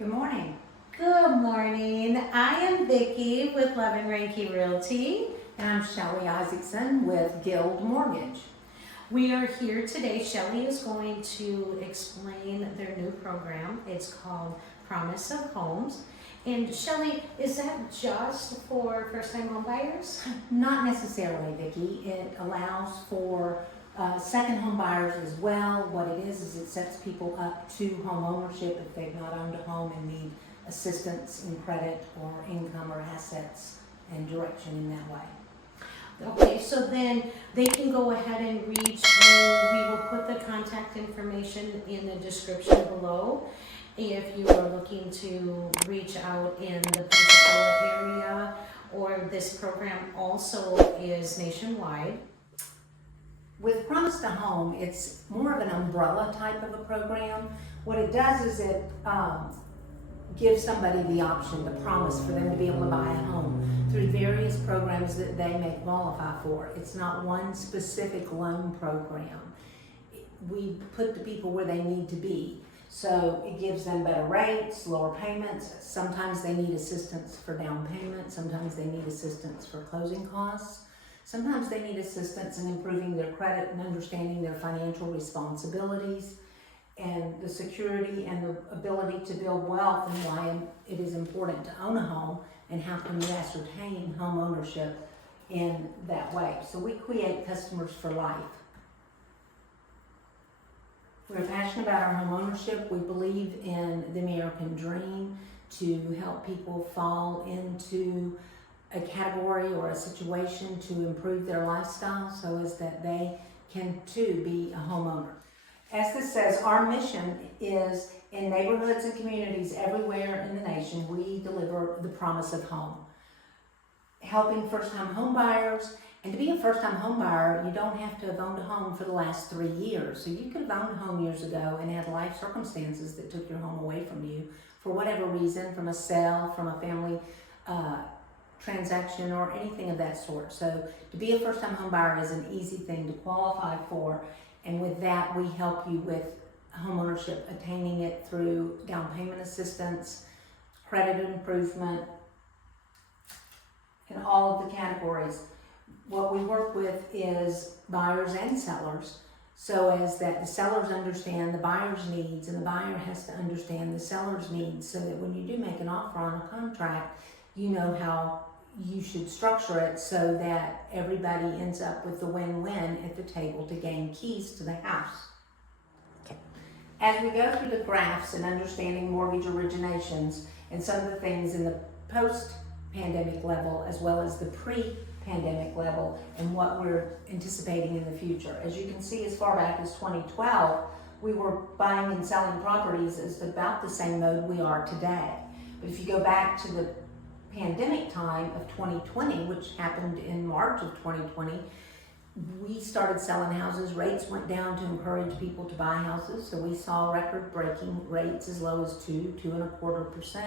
Good morning. Good morning. I am Vicki with Love and Ranky Realty. And I'm Shelley Isaacson with Guild Mortgage. We are here today. Shelley is going to explain their new program. It's called Promise of Homes. And Shelley, is that just for first-time home buyers? Not necessarily, Vicki. It allows for second home buyers as well. What it is it sets people up to home ownership if they've not owned a home and need assistance in credit or income or assets and direction in that way. Okay, so then they can go ahead and reach you. We will put the contact information in the description below. If you are looking to reach out in the Pensacola area, or this program also is nationwide. With Promise to Home, it's more of an umbrella type of a program. What it does is it gives somebody the option, the promise for them to be able to buy a home through various programs that they may qualify for. It's not one specific loan program. We put the people where they need to be. So it gives them better rates, lower payments. Sometimes they need assistance for down payment. Sometimes they need assistance for closing costs. Sometimes they need assistance in improving their credit and understanding their financial responsibilities and the security and the ability to build wealth and why it is important to own a home and how can you ascertain home ownership in that way. So we create customers for life. We're passionate about our home ownership. We believe in the American dream to help people fall into a category or a situation to improve their lifestyle so as that they can too be a homeowner. As this says, our mission is in neighborhoods and communities everywhere in the nation, we deliver the promise of home. Helping first-time home buyers, and to be a first-time home buyer, you don't have to have owned a home for the last 3 years. So you could have owned a home years ago and had life circumstances that took your home away from you for whatever reason, from a sale, from a family transaction, or anything of that sort. So to be a first-time home buyer is an easy thing to qualify for. And with that, we help you with homeownership, attaining it through down payment assistance, credit improvement, in all of the categories. What we work with is buyers and sellers, so as that the sellers understand the buyer's needs and the buyer has to understand the seller's needs, so that when you do make an offer on a contract, you know how you should structure it so that everybody ends up with the win-win at the table to gain keys to the house. Okay. As we go through the graphs and understanding mortgage originations and some of the things in the post-pandemic level as well as the pre-pandemic level and what we're anticipating in the future. As you can see, as far back as 2012, we were buying and selling properties as about the same mode we are today. But if you go back to the pandemic time of 2020, which happened in March of 2020, we started selling houses. Rates went down to encourage people to buy houses. So we saw record-breaking rates as low as 2.25%.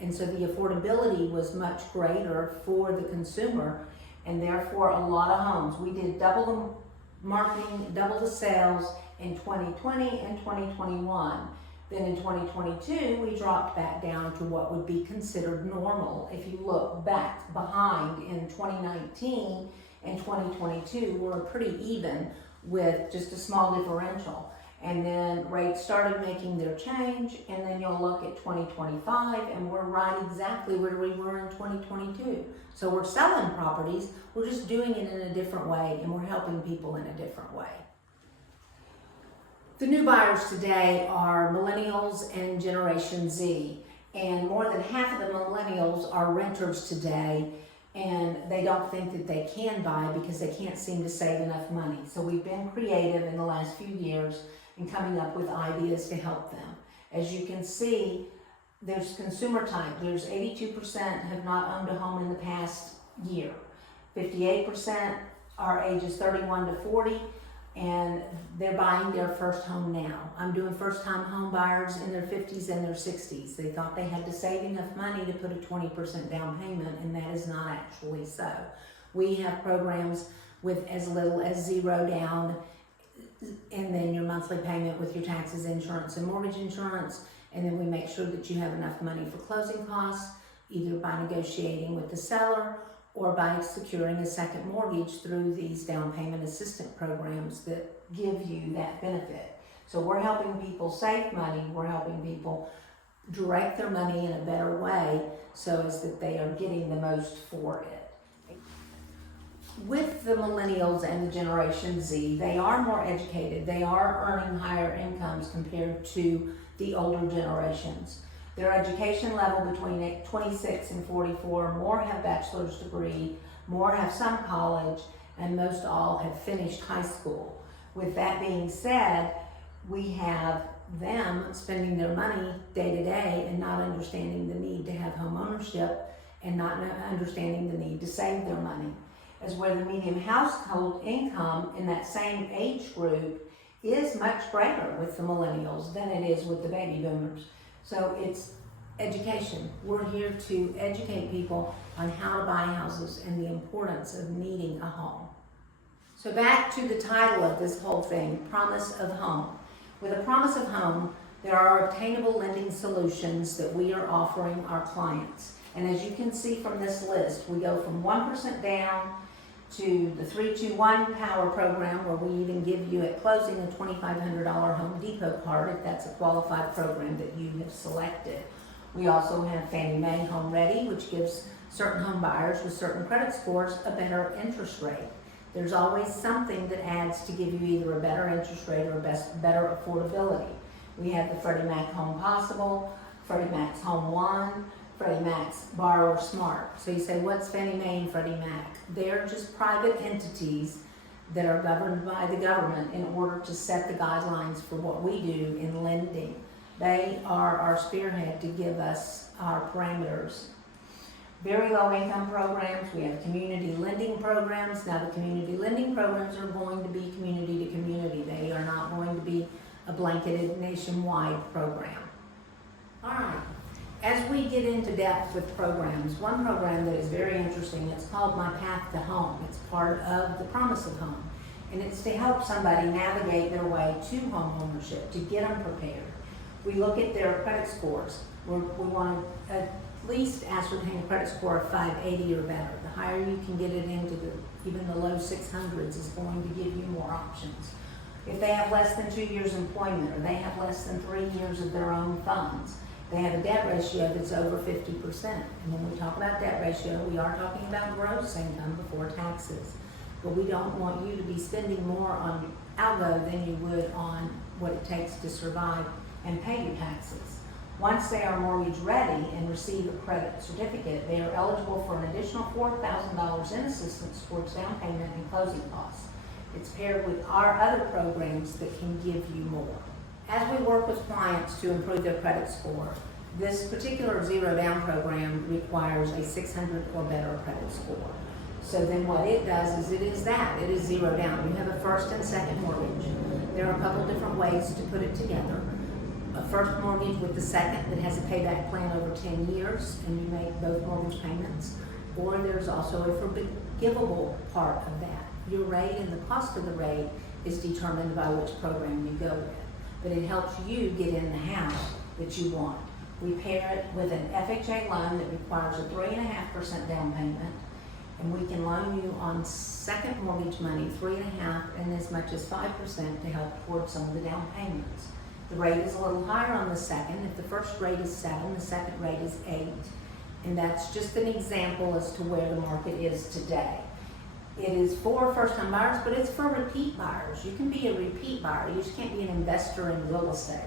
And so the affordability was much greater for the consumer, and therefore a lot of homes. We did double the marketing, double the sales in 2020 and 2021. Then in 2022, we dropped back down to what would be considered normal. If you look back behind in 2019 and 2022, we're pretty even with just a small differential. And then rates started making their change, and then you'll look at 2025, and we're right exactly where we were in 2022. So we're selling properties, we're just doing it in a different way, and we're helping people in a different way. The new buyers today are Millennials and Generation Z, and more than half of the Millennials are renters today, and they don't think that they can buy because they can't seem to save enough money. So we've been creative in the last few years in coming up with ideas to help them. As you can see, there's consumer type. There's 82% have not owned a home in the past year. 58% are ages 31 to 40, and they're buying their first home now. I'm doing first-time home buyers in their 50s and their 60s. They thought they had to save enough money to put a 20% down payment, and that is not actually so. We have programs with as little as 0 down, and then your monthly payment with your taxes, insurance, and mortgage insurance, And then we make sure that you have enough money for closing costs, either by negotiating with the seller or by securing a second mortgage through these down payment assistance programs that give you that benefit. So we're helping people save money, we're helping people direct their money in a better way so as that they are getting the most for it. With the millennials and the Generation Z, they are more educated, they are earning higher incomes compared to the older generations. Their education level between 26 and 44, more have bachelor's degree, more have some college, and most all have finished high school. With that being said, we have them spending their money day to day and not understanding the need to have home ownership and not understanding the need to save their money. As where the median household income in that same age group is much greater with the millennials than it is with the baby boomers. So it's education. We're here to educate people on how to buy houses and the importance of needing a home. So back to the title of this whole thing, Promise of Home. With a Promise of Home, there are obtainable lending solutions that we are offering our clients. And as you can see from this list, we go from 1% down to the 321 Power Program, where we even give you at closing a $2,500 Home Depot card if that's a qualified program that you have selected. We also have Fannie Mae Home Ready, which gives certain home buyers with certain credit scores a better interest rate. There's always something that adds to give you either a better interest rate or better affordability. We have the Freddie Mac Home Possible, Freddie Mac's Home One, Freddie Mac's Borrower Smart. So you say, what's Fannie Mae and Freddie Mac? They're just private entities that are governed by the government in order to set the guidelines for what we do in lending. They are our spearhead to give us our parameters. Very low income programs, we have community lending programs. Now the community lending programs are going to be community to community. They are not going to be a blanketed nationwide program. All right. As we get into depth with programs, one program that is very interesting, it's called My Path to Home. It's part of the Promise of Home. And it's to help somebody navigate their way to home ownership, to get them prepared. We look at their credit scores. We want to at least ascertain a credit score of 580 or better. The higher you can get it into even the low 600s is going to give you more options. If they have less than 2 years employment, or they have less than 3 years of their own funds, they have a debt ratio that's over 50%. And when we talk about debt ratio, we are talking about gross income before taxes. But we don't want you to be spending more on algo than you would on what it takes to survive and pay your taxes. Once they are mortgage ready and receive a credit certificate, they are eligible for an additional $4,000 in assistance towards down payment and closing costs. It's paired with our other programs that can give you more. As we work with clients to improve their credit score, this particular zero down program requires a 600 or better credit score. So then what it does is it is zero down. You have a first and second mortgage. There are a couple different ways to put it together. A first mortgage with the second that has a payback plan over 10 years and you make both mortgage payments. Or there's also a forgivable part of that. Your rate and the cost of the rate is determined by which program you go with. But it helps you get in the house that you want. We pair it with an FHA loan that requires a 3.5% down payment, and we can loan you on second mortgage money 3.5% and as much as 5% to help toward some of the down payments. The rate is a little higher on the second. If the first rate is 7, the second rate is 8, and that's just an example as to where the market is today. It is for first-time buyers, but it's for repeat buyers. You can be a repeat buyer. You just can't be an investor in real estate.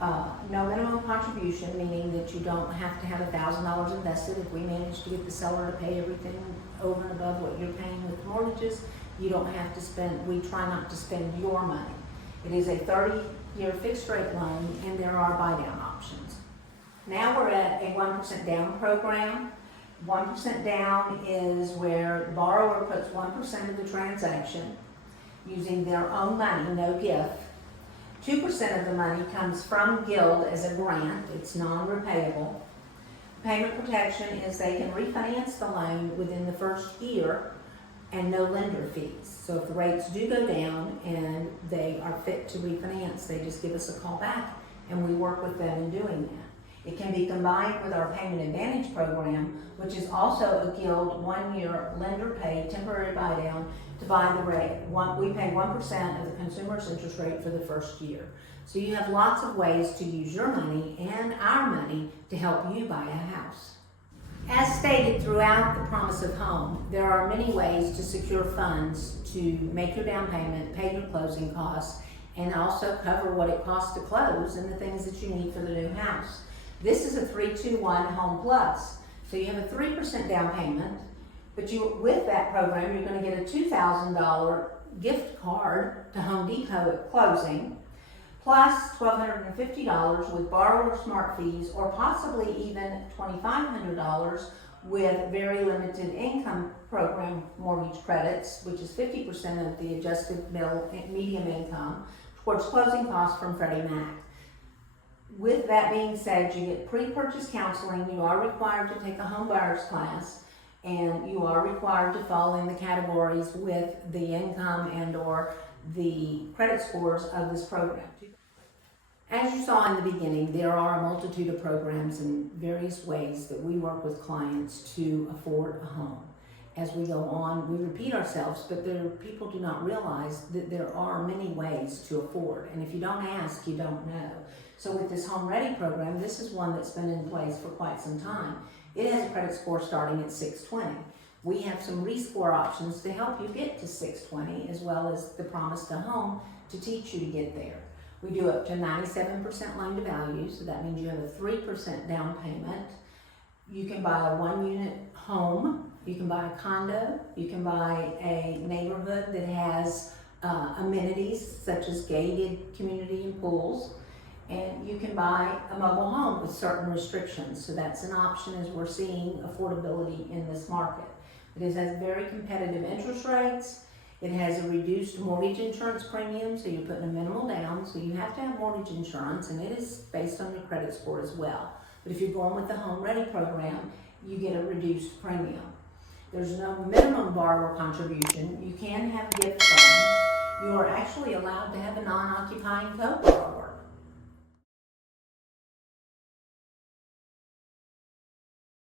No minimum contribution, meaning that you don't have to have $1,000 invested. If we manage to get the seller to pay everything over and above what you're paying with mortgages, you don't have to spend, we try not to spend your money. It is a 30-year fixed rate loan, and there are buy-down options. Now we're at a 1% down program. 1% down is where the borrower puts 1% of the transaction using their own money, no gift. 2% of the money comes from Guild as a grant. It's non-repayable. Payment protection is they can refinance the loan within the first year and no lender fees. So if the rates do go down and they are fit to refinance, they just give us a call back and we work with them in doing that. It can be combined with our Payment Advantage program, which is also a Guild 1-year lender-paid temporary buy-down to buy the rate. We pay 1% of the consumer's interest rate for the first year. So you have lots of ways to use your money and our money to help you buy a house. As stated throughout the Promise of Home, there are many ways to secure funds to make your down payment, pay your closing costs, and also cover what it costs to close and the things that you need for the new house. This is a 3-2-1 Home Plus. So you have a 3% down payment, but with that program, you're going to get a $2,000 gift card to Home Depot at closing, plus $1,250 with borrower smart fees, or possibly even $2,500 with very limited income program mortgage credits, which is 50% of the adjusted median income, towards closing costs from Freddie Mac. With that being said, you get pre-purchase counseling. You are required to take a home buyer's class, and you are required to fall in the categories with the income and or the credit scores of this program. As you saw in the beginning, there are a multitude of programs and various ways that we work with clients to afford a home. As we go on, we repeat ourselves, but people do not realize that there are many ways to afford. And if you don't ask, you don't know. So with this Home Ready program, this is one that's been in place for quite some time. It has a credit score starting at 620. We have some rescore options to help you get to 620, as well as the Promise to Home to teach you to get there. We do up to 97% loan to value, so that means you have a 3% down payment. You can buy a 1-unit home, you can buy a condo, you can buy a neighborhood that has amenities such as gated community and pools, and you can buy a mobile home with certain restrictions. So that's an option as we're seeing affordability in this market. It has very competitive interest rates. It has a reduced mortgage insurance premium, so you're putting a minimal down, so you have to have mortgage insurance, and it is based on your credit score as well. But if you're going with the Home Ready program, you get a reduced premium. There's no minimum borrower contribution. You can have gift funds. You are actually allowed to have a non-occupying co-borrower.